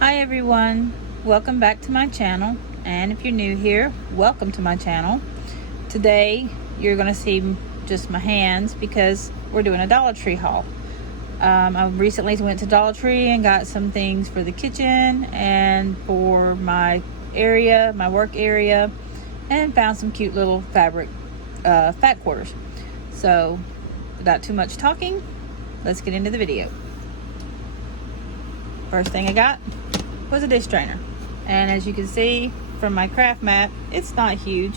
Hi everyone, welcome back to my channel, and if you're new here, welcome to my channel. Today you're going to see just my hands because we're doing a Dollar Tree haul. I recently went to Dollar Tree and got some things for the kitchen and for my area, my work area, and found some cute little fabric fat quarters. So without too much talking, let's get into the video. First thing I got was a dish drainer, and as you can see from my craft mat, it's not huge,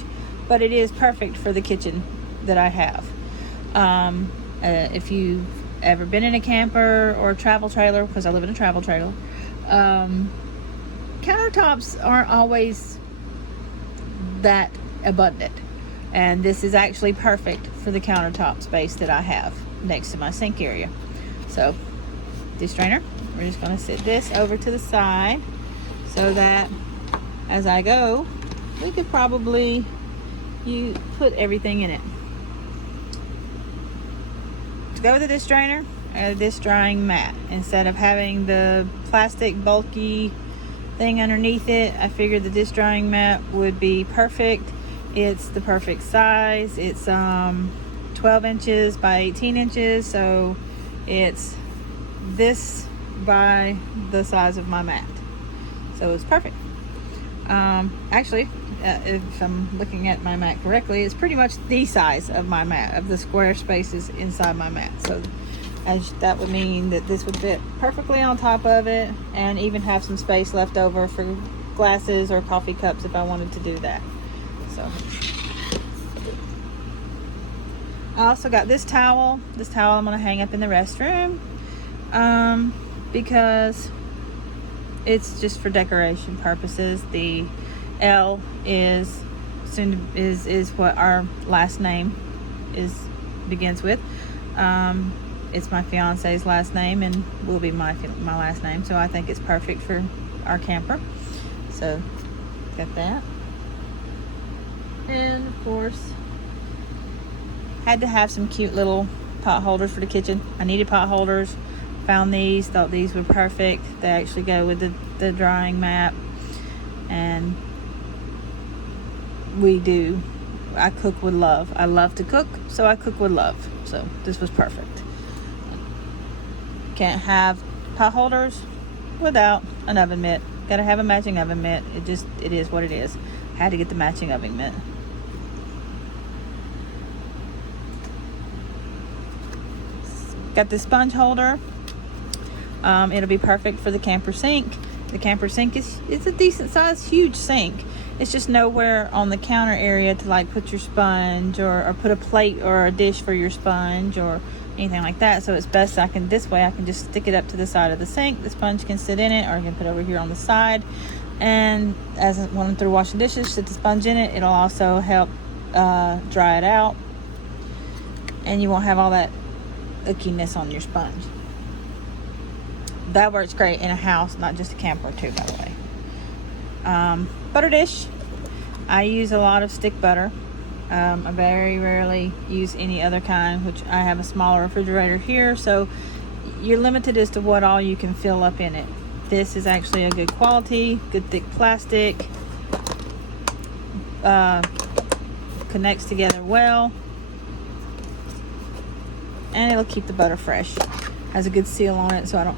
but it is perfect for the kitchen that I have. If you've ever been in a camper or a travel trailer, because I live in a travel trailer, countertops aren't always that abundant, and this is actually perfect for the countertop space that I have next to my sink area. So dish drainer, we're just going to sit this over to the side so that as I go, we could probably put everything in it. To go with the dish drainer, a dish drying mat. Instead of having the plastic bulky thing underneath it, I figured the dish drying mat would be perfect. It's the perfect size. It's 12 inches by 18 inches, so it's this by the size of my mat, so it's perfect. Actually, if I'm looking at my mat correctly, it's pretty much the size of my mat, of the square spaces inside my mat. So that would mean that this would fit perfectly on top of it, and even have some space left over for glasses or coffee cups if I wanted to do that. So I also got this towel. This towel I'm going to hang up in the restroom, because it's just for decoration purposes. The L is what our last name begins with. It's my fiance's last name and will be my last name, so I think it's perfect for our camper. So got that, and of course had to have some cute little pot holders for the kitchen. I needed pot holders. Found these, thought these were perfect. They actually go with the drying mat, and I cook with love. I love to cook, so I cook with love. So this was perfect. Can't have pot holders without an oven mitt. Gotta have a matching oven mitt. It is what it is. Had to get the matching oven mitt. Got this sponge holder. It'll be perfect for the camper sink. The camper sink it's a decent sized, huge sink. It's just nowhere on the counter area to like put your sponge or put a plate or a dish for your sponge or anything like that. So it's best this way I can just stick it up to the side of the sink. The sponge can sit in it, or I can put it over here on the side. And when I'm through washing dishes, sit the sponge in it. It'll also help dry it out, and you won't have all that ickiness on your sponge. That works great in a house, not just a camper too, by the way. Butter dish. I use a lot of stick butter. I very rarely use any other kind, which I have a smaller refrigerator here, so you're limited as to what all you can fill up in it. This is actually a good quality, good thick plastic. Connects together well, and it'll keep the butter fresh. Has a good seal on it, so I don't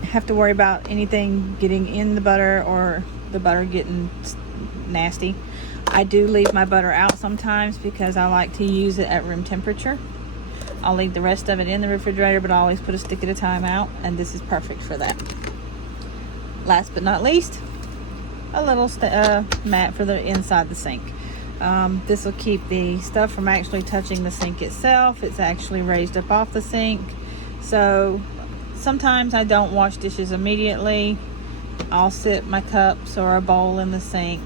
have to worry about anything getting in the butter or the butter getting nasty. I do leave my butter out sometimes because I like to use it at room temperature. I'll leave the rest of it in the refrigerator, but I always put a stick at a time out, and this is perfect for that. Last but not least, a little mat for the inside the sink. This will keep the stuff from actually touching the sink itself. It's actually raised up off the sink, so sometimes I don't wash dishes immediately. I'll sit my cups or a bowl in the sink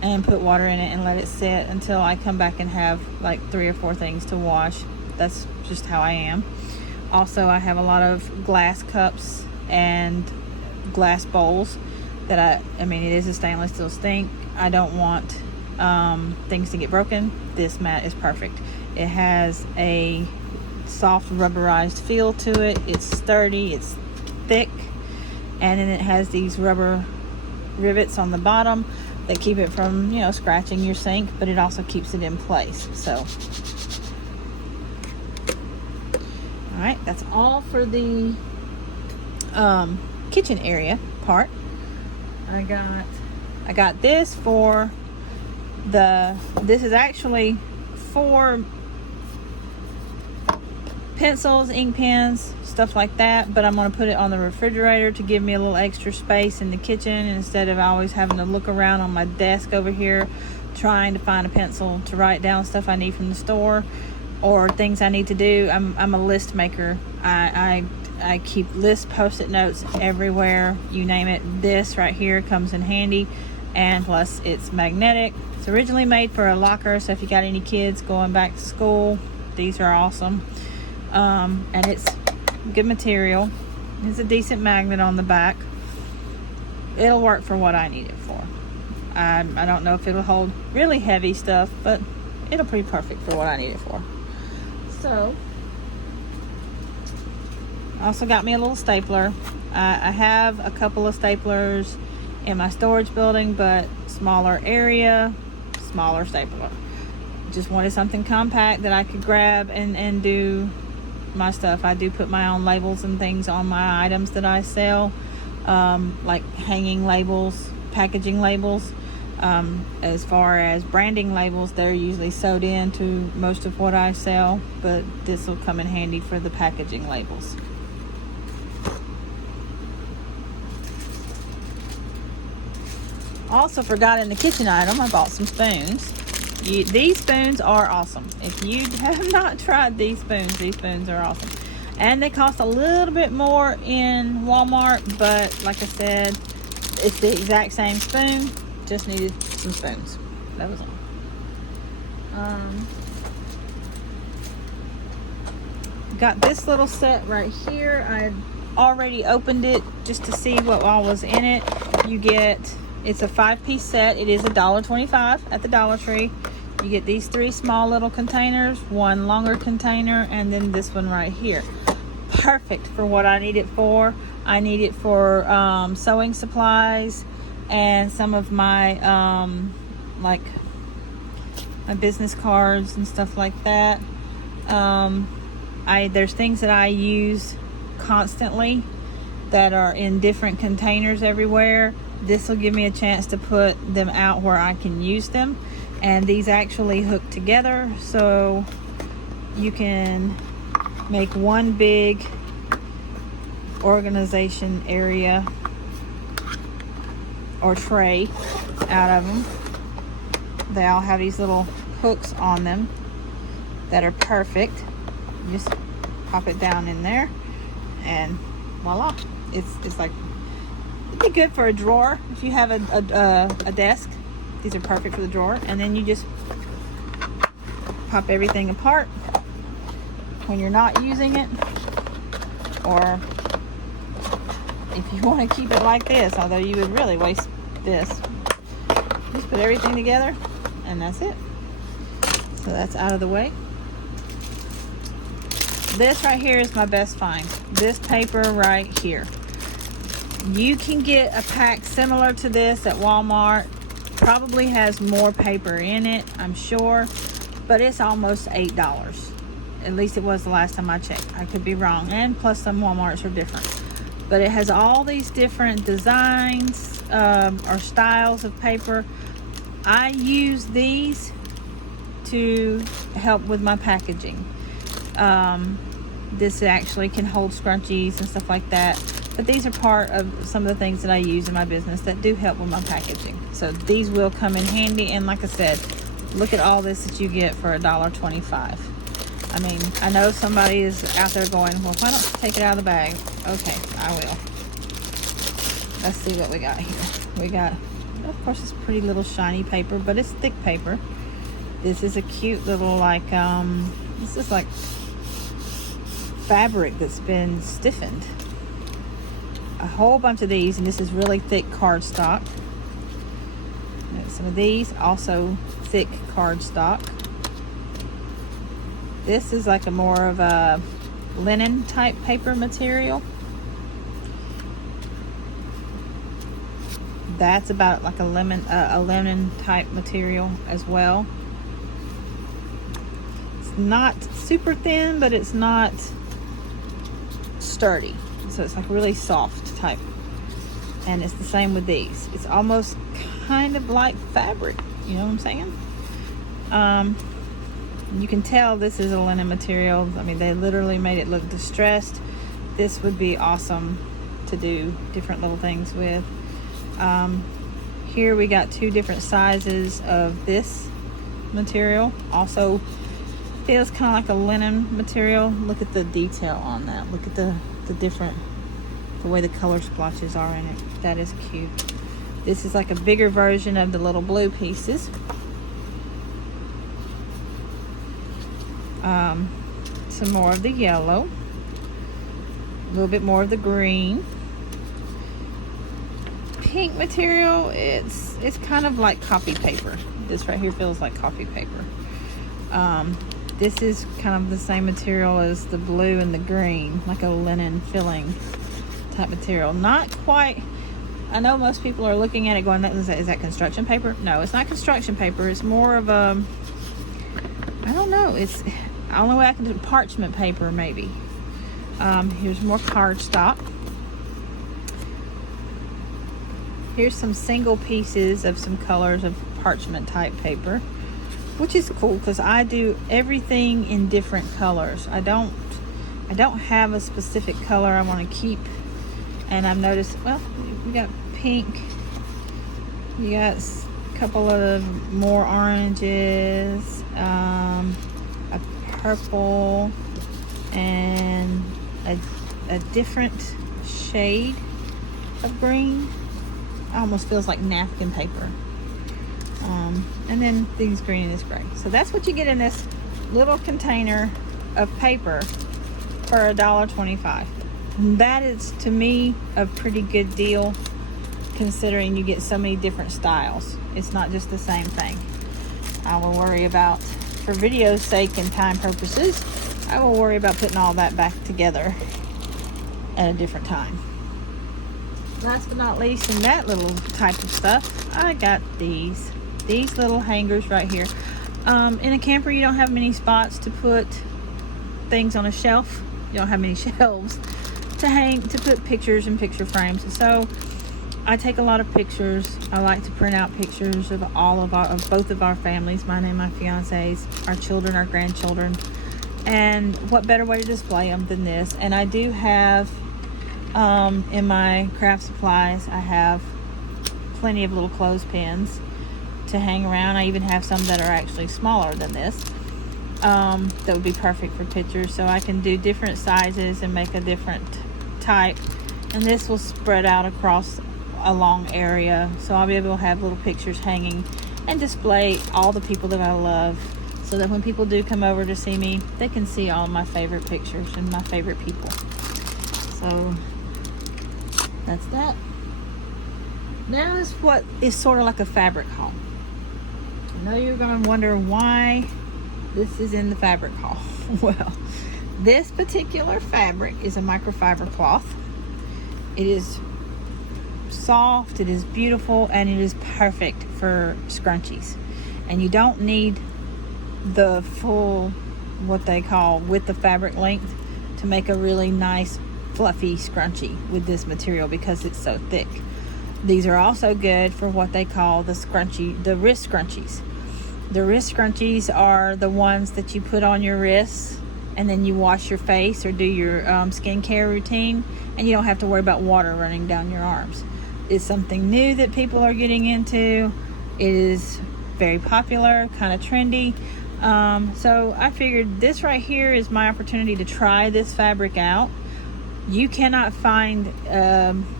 and put water in it and let it sit until I come back and have like 3 or 4 things to wash. That's just how I am. Also, I have a lot of glass cups and glass bowls that it is a stainless steel sink. I don't want things to get broken. This mat is perfect. It has a soft rubberized feel to it. It's sturdy, it's thick, and then it has these rubber rivets on the bottom that keep it from, you know, scratching your sink, but it also keeps it in place. So all right, that's all for the kitchen area part. I got this for this is actually for pencils, ink pens, stuff like that, but I'm going to put it on the refrigerator to give me a little extra space in the kitchen instead of always having to look around on my desk over here trying to find a pencil to write down stuff I need from the store or things I need to do. I'm a list maker. I keep list post-it notes everywhere, you name it. This right here comes in handy, and plus it's magnetic. It's originally made for a locker, so if you got any kids going back to school, these are awesome. And it's good material. It's a decent magnet on the back. It'll work for what I need it for. I don't know if it'll hold really heavy stuff, but it'll be perfect for what I need it for. So also got me a little stapler. I have a couple of staplers in my storage building, but smaller area, smaller stapler. Just wanted something compact that I could grab and do my stuff. I do put my own labels and things on my items that I sell, like hanging labels, packaging labels. As far as branding labels, they're usually sewed into most of what I sell, but this will come in handy for the packaging labels. Also forgot in the kitchen item, I bought some spoons. These spoons are awesome. If you have not tried these spoons are awesome. And they cost a little bit more in Walmart, but like I said, it's the exact same spoon. Just needed some spoons. That was all. Got this little set right here. I already opened it just to see what all was in it. It's a 5-piece set. It is $1.25 at the Dollar Tree. You get these 3 small little containers, 1 longer container, and then this one right here. Perfect for what I need it for. I need it for sewing supplies and some of my like my business cards and stuff like that. There's things that I use constantly that are in different containers everywhere. This will give me a chance to put them out where I can use them. And these actually hook together, so you can make one big organization area or tray out of them. They all have these little hooks on them that are perfect. You just pop it down in there and voila. It's like, it'd be good for a drawer if you have a desk. These are perfect for the drawer. And then you just pop everything apart when you're not using it, or if you want to keep it like this, although you would really waste this. Just put everything together and that's it. So that's out of the way. This right here is my best find. This paper right here. You can get a pack similar to this at Walmart. Probably has more paper in it, I'm sure, but it's almost $8. At least it was the last time I checked. I could be wrong, and plus some Walmarts are different. But it has all these different designs or styles of paper. I use these to help with my packaging. This actually can hold scrunchies and stuff like that. But these are part of some of the things that I use in my business that do help with my packaging. So these will come in handy. And like I said, look at all this that you get for $1.25. I mean, I know somebody is out there going, well, why don't you take it out of the bag? Okay, I will. Let's see what we got here. We got, of course, it's pretty little shiny paper, but it's thick paper. This is a cute little, like, this is like fabric that's been stiffened. A whole bunch of these, and this is really thick cardstock. Some of these also thick cardstock. This is like a more of a linen type paper material. That's about like a linen type material as well. It's not super thin, but it's not sturdy. So it's like really soft type. And it's the same with these. It's almost kind of like fabric, you know what I'm saying? You can tell this is a linen material. I mean, they literally made it look distressed. This would be awesome to do different little things with. Here we got 2 different sizes of this material. Also feels kind of like a linen material. Look at the detail on that. Look at the way the color splotches are in it. That is cute. This is like a bigger version of the little blue pieces. Some more of the yellow, a little bit more of the green. Pink material, it's kind of like copy paper. This right here feels like copy paper. This is kind of the same material as the blue and the green, like a linen filling type material. Not quite. I know most people are looking at it going, is that construction paper? No, it's not construction paper. It's more of a, I don't know, it's the only way I can do parchment paper maybe. Here's more cardstock. Here's some single pieces of some colors of parchment type paper, which is cool because I do everything in different colors. I don't have a specific color I want to keep. And I've noticed, well, we got pink, you got a couple of more oranges, a purple, and a different shade of green. Almost feels like napkin paper. And then these green and this gray. So that's what you get in this little container of paper for $1.25. That is, to me, a pretty good deal considering you get so many different styles. It's not just the same thing. I will worry about, for video's sake and time purposes, I will worry about putting all that back together at a different time. Last but not least, in that little type of stuff, I got these little hangers right here. In a camper, you don't have many spots to put things on a shelf. You don't have many shelves to put pictures and picture frames. So I take a lot of pictures. I like to print out pictures of both of our families, mine and my fiance's, our children, our grandchildren. And what better way to display them than this? And I do have in my craft supplies, I have plenty of little clothespins to hang around. I even have some that are actually smaller than this, that would be perfect for pictures. So I can do different sizes and make a different type, and this will spread out across a long area, so I'll be able to have little pictures hanging and display all the people that I love, so that when people do come over to see me, they can see all my favorite pictures and my favorite people. So that's that. Now is what is sort of like a fabric haul. I know you're going to wonder why this is in the fabric haul. Well, this particular fabric is a microfiber cloth. It is soft, it is beautiful, and it is perfect for scrunchies. And you don't need the full, what they call width of fabric length to make a really nice fluffy scrunchie with this material because it's so thick. These are also good for what they call the wrist scrunchies. The wrist scrunchies are the ones that you put on your wrists and then you wash your face or do your skincare routine, and you don't have to worry about water running down your arms. It's something new that people are getting into. It is very popular, kind of trendy. So I figured this right here is my opportunity to try this fabric out. You cannot find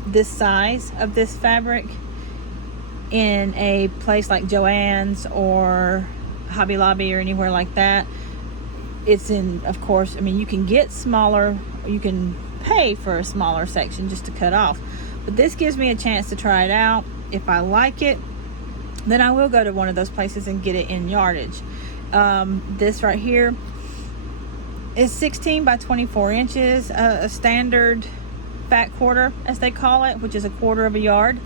this size of this fabric in a place like Joann's or Hobby Lobby or anywhere like that. It's in, of course, I mean, you can get smaller, you can pay for a smaller section just to cut off. But this gives me a chance to try it out. If I like it, then I will go to one of those places and get it in yardage. This right here is 16 by 24 inches, a standard fat quarter, as they call it, which is a quarter of a yard.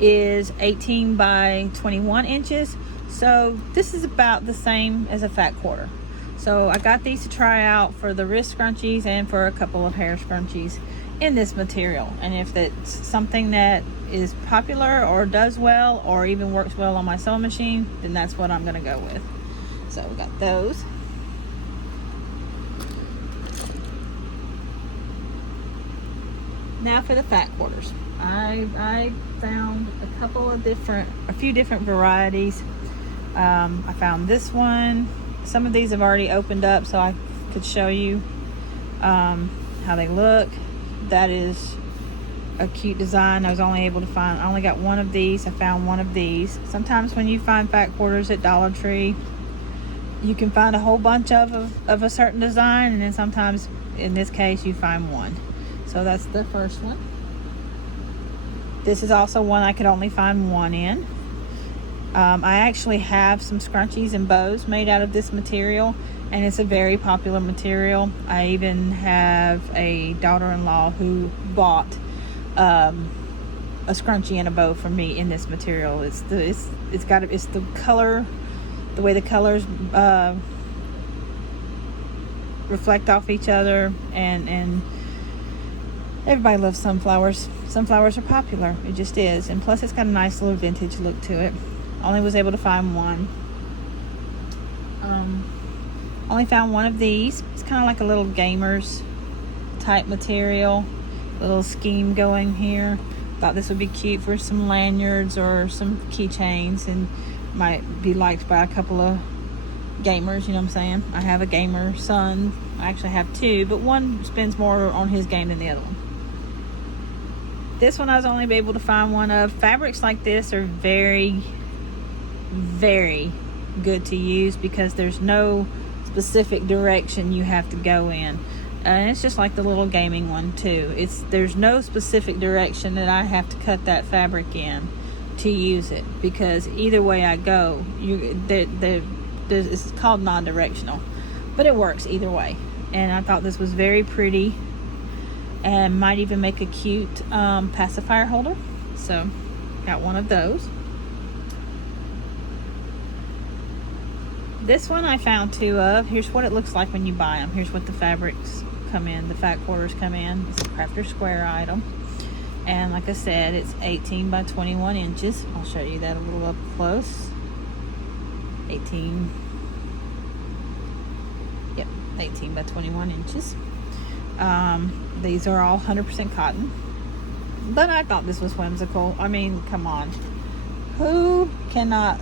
is 18 by 21 inches. So this is about the same as a fat quarter. So I got these to try out for the wrist scrunchies and for a couple of hair scrunchies in this material. And if it's something that is popular or does well or even works well on my sewing machine, then that's what I'm gonna go with. So we got those. Now for the fat quarters. I found a few different varieties. I found this one. Some of these have already opened up, so I could show you how they look. That is a cute design. I only got one of these. I found one of these. Sometimes when you find fat quarters at Dollar Tree, you can find a whole bunch of a certain design, and then sometimes, in this case, you find one. So that's the first one. This is also one I could only find one in. I actually have some scrunchies and bows made out of this material, and it's a very popular material. I even have a daughter-in-law who bought a scrunchie and a bow for me in this material. It's the color, the way the colors reflect off each other, and everybody loves sunflowers. Sunflowers are popular. It just is. And plus it's got a nice little vintage look to it. Only was able to find one. Only found one of these. It's kind of like a little gamer's type material. Little scheme going here. Thought this would be cute for some lanyards or some keychains, and might be liked by a couple of gamers, you know what I'm saying? I have a gamer son. I actually have two, but one spends more on his game than the other one. This one I was only able to find one of. Fabrics like this are very, very good to use because there's no specific direction you have to go in. And it's just like the little gaming one too. There's no specific direction that I have to cut that fabric in to use it, because either way I go, it's called non-directional, but it works either way. And I thought this was very pretty and might even make a cute pacifier holder. So got one of those. This one I found two of. Here's what it looks like when you buy them. Here's what the fabrics come in, the fat quarters come in. It's a Crafter Square item, and like I said, it's 18 by 21 inches. I'll show you that a little up close. 18 by 21 inches. These are all 100% cotton, but I thought this was whimsical. I mean, come on, who cannot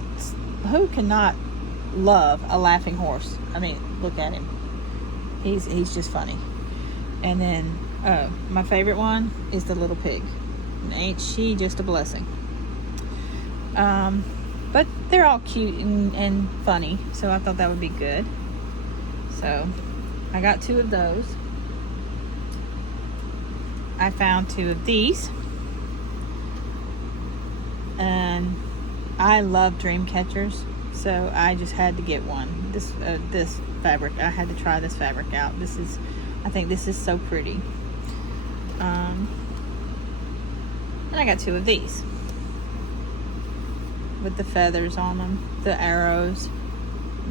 love a laughing horse? I mean, look at him. He's just funny. And then my favorite one is the little pig. Ain't she just a blessing? But they're all cute and funny, so I thought that would be good. So I got two of those. I found two of these, and I love dream catchers, so I just had to get one. This fabric, I had to try this fabric out. I think this is so pretty. And I got two of these with the feathers on them, the arrows.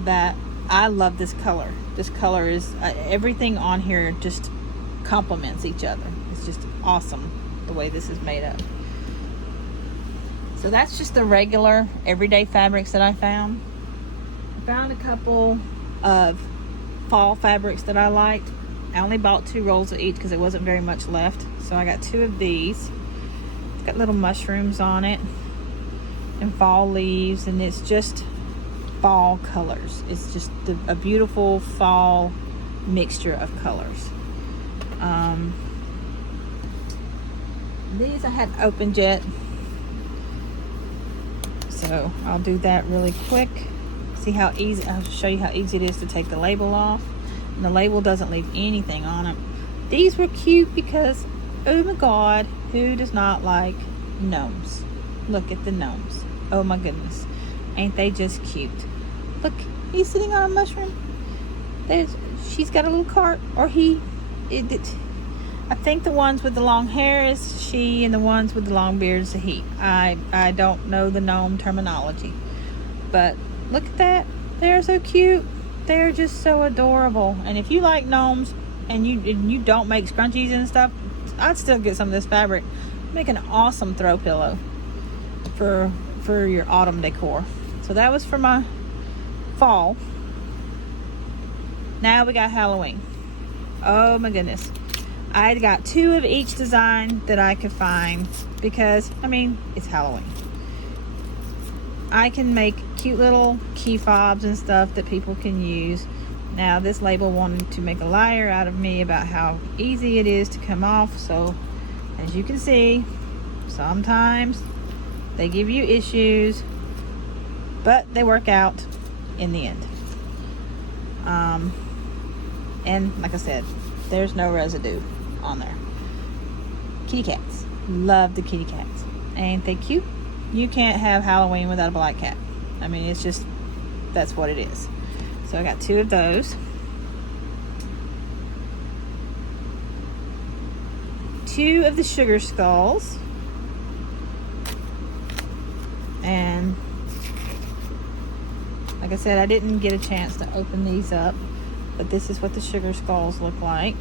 That I love this color. This color is everything on here just complements each other. It's just awesome the way this is made up. So that's just the regular everyday fabrics that I found. I found a couple of fall fabrics that I liked. I only bought 2 rolls of each because there wasn't very much left. So I got 2 of these. It's got little mushrooms on it and fall leaves, and it's just fall colors. It's just a beautiful fall mixture of colors. These I had opened yet, so I'll do that really quick. See how easy, I'll show you how easy it is to take the label off. And the label doesn't leave anything on it. These were cute because, oh my God, who does not like gnomes? Look at the gnomes. Oh my goodness. Ain't they just cute? Look, he's sitting on a mushroom. She's got a little cart, or I think the ones with the long hair is she, and the ones with the long beard is a he. I don't know the gnome terminology, but look at that. They're so cute. They're just so adorable. And if you like gnomes and you don't make scrunchies and stuff, I'd still get some of this fabric. Make an awesome throw pillow for your autumn decor. So that was for my fall. Now we got Halloween. Oh my goodness. I got 2 of each design that I could find because, I mean, it's Halloween. I can make cute little key fobs and stuff that people can use. Now, this label wanted to make a liar out of me about how easy it is to come off. So, as you can see, sometimes they give you issues, but they work out in the end. And like I said, there's no residue on there. Kitty cats. Love the kitty cats. Ain't they cute? You can't have Halloween without a black cat. I mean, it's just, that's what it is. So I got 2 of those. 2 of the sugar skulls. And like I said, I didn't get a chance to open these up, but this is what the sugar skulls look like.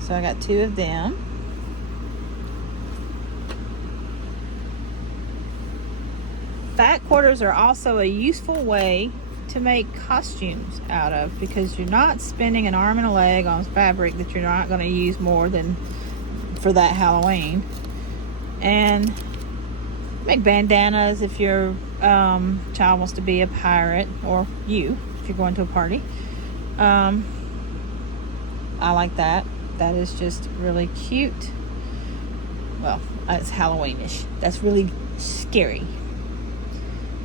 So I got 2 of them. Fat quarters are also a useful way to make costumes out of, because you're not spending an arm and a leg on fabric that you're not going to use more than for that Halloween. And make bandanas if your child wants to be a pirate, or you if you're going to a party. I like that. That is just really cute. Well, it's Halloweenish. That's really scary.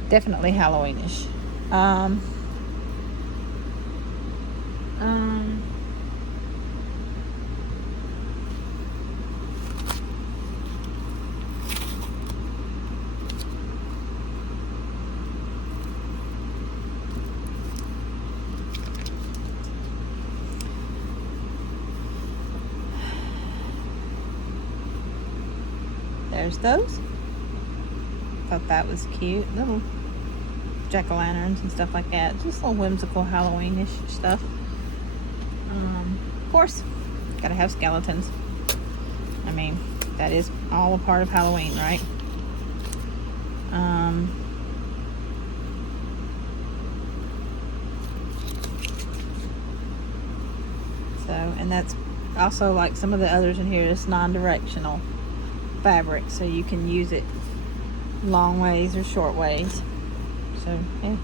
Definitely Halloweenish. There's those. Thought that was cute. Little jack-o'-lanterns and stuff like that. Just little whimsical Halloweenish stuff. Of course, gotta have skeletons. I mean, that is all a part of Halloween, right? So, and that's also, like some of the others in here, is non-directional fabric, so you can use it long ways or short ways. So yeah,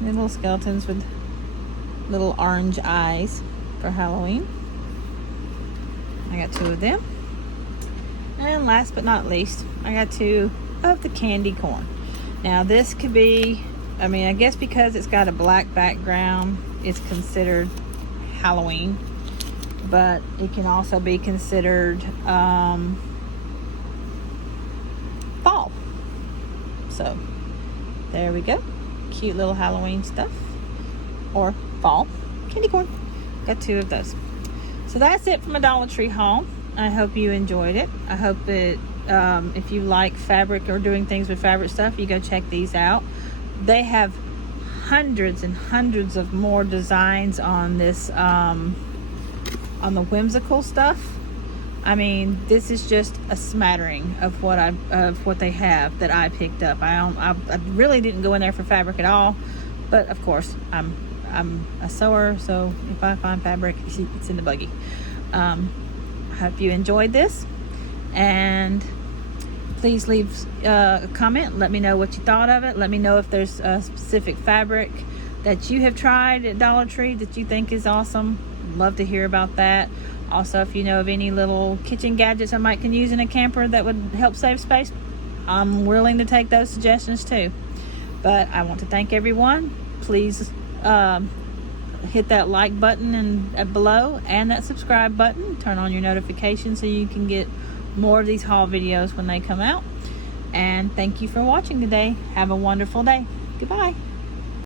and little skeletons with little orange eyes for Halloween. I got 2 of them. And last but not least, I got 2 of the candy corn. Now this could be, I mean, I guess because it's got a black background, it's considered Halloween, but it can also be considered fall. So there we go. Cute little Halloween stuff, or fall candy corn. Got 2 of those. So that's it from a Dollar Tree haul. I hope you enjoyed it. I hope that if you like fabric or doing things with fabric stuff, you go check these out. They have hundreds and hundreds of more designs on this, on the whimsical stuff. I mean, this is just a smattering of what they have that I picked up. I really didn't go in there for fabric at all, but of course I'm a sewer, so if I find fabric, it's in the buggy. I hope you enjoyed this, and please leave a comment. Let me know what you thought of it. Let me know if there's a specific fabric that you have tried at Dollar Tree that you think is awesome. Love to hear about that. Also, if you know of any little kitchen gadgets I might can use in a camper that would help save space, I'm willing to take those suggestions too. But I want to thank everyone. Please hit that like button and below, and that subscribe button. Turn on your notifications so you can get more of these haul videos when they come out. And thank you for watching today. Have a wonderful day. Goodbye.